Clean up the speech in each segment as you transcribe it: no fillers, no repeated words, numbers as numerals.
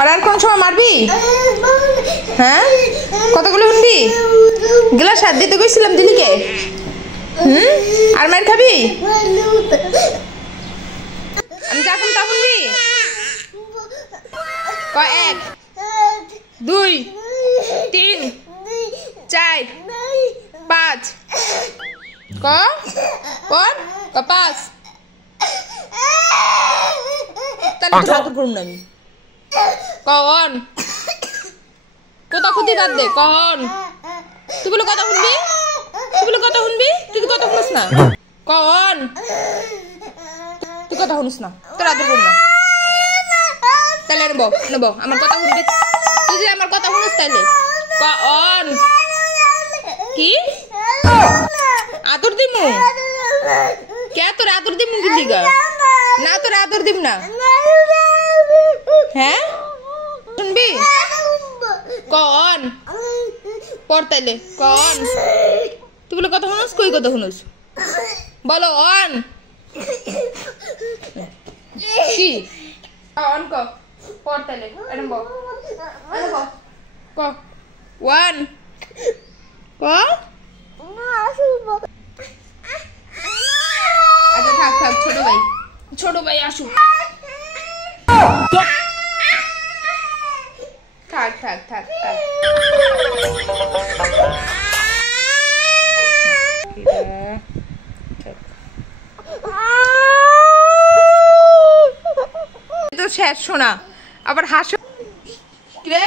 আর কোন সময় মারবি? হ্যাঁ, কতগুলো শুনবি? গ্লাস হাত দিতে গেছিলাম, দিলি কে? আর মার খাবি? আমি যখন তখন দি ক 1 2 3 4 5 ক 5 তাহলে তো ঠাকুর করুন না আমি কন কোথা খুঁতি বাদ দে কন তুই বলে কথা শুনবি তুই কথা শুনিস না কন তুই কথা শুনিস না তোর আদর করুন না তাহলে নেব আমার কথা শুনবি তুই যদি আমার কথা শুনিস তাহলে কন কি আদর দিমু কে তোর আদর দিমু কি দিগা না তোর আদর দিম না হ্যাঁ শুনবি কন পড়তাইলে কন তুই বলে কথা শুনুস কই কথা শুনুস বলো অন কি অন ক পড়তাইলে এরম বল ক 1 ক আচ্ছা থাক ছোট ভাই আসু থাক তো শেষ শোনা আবার হাসো রে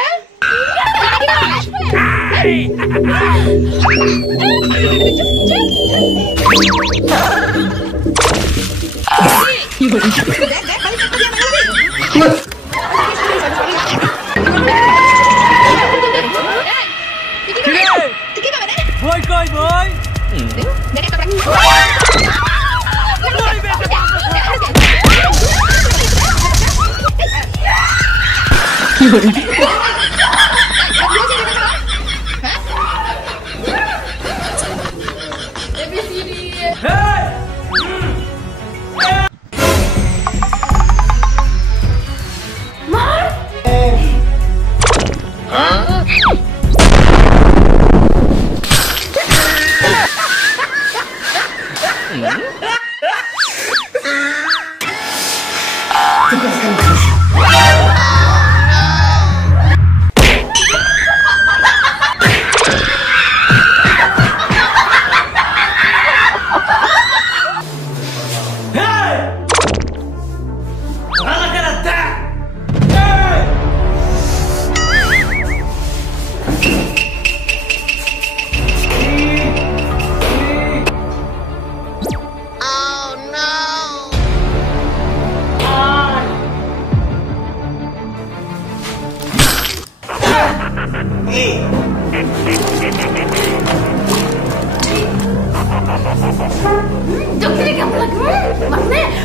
Dokternya kamu lagi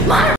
mana?